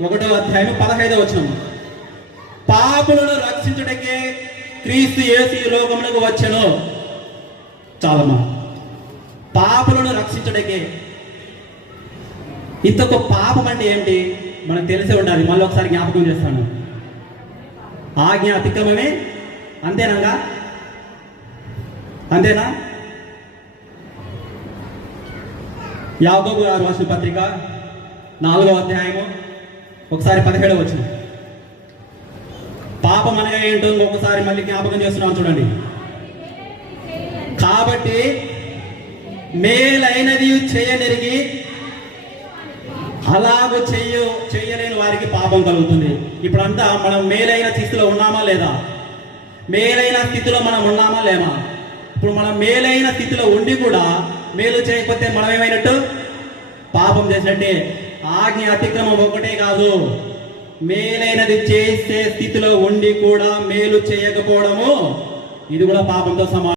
ఒకటో అధ్యాయం పదహైదో వచనం. పాపులను రక్షించుటకే క్రీస్తు యేసు ఈ లోకములకు వచ్చెను. చాలమ్మా. పాపులను రక్షించుటకే. ఒక పాపం అంటే ఏంటి మనకు తెలిసే ఉండాలి. మళ్ళీ ఒకసారి జ్ఞాపకం చేస్తాను. ఆజ్ఞ అతిక్రమమే అంతేనా అంతేనా? యాకోబు గారు రాసిన పత్రిక నాలుగవ అధ్యాయము ఒకసారి పదిహేడవ వచ్చిన పాపం అనగా ఏంటో ఇంకొకసారి మళ్ళీ జ్ఞాపకం చేస్తున్నాం చూడండి. కాబట్టి మేలైనది చేయనెరిగి అలాగూ చెయ్య చెయ్యలేని వారికి పాపం కలుగుతుంది. ఇప్పుడంతా మనం మేలైన స్థితిలో ఉన్నామా లేదా? మేలైన స్థితిలో మనం ఉన్నామా లేమా ఇప్పుడు మనం మేలైన స్థితిలో ఉండి కూడా మేలు చేయకపోతే మనం ఏమైనట్టు పాపం చేసినట్టే. ఆజ్ఞ అతిక్రమం ఒకటే కాదు. మేలైనది చేసే స్థితిలో ఉండి కూడా మేలు చేయకపోవడము ఇది కూడా పాపంతో సమానం.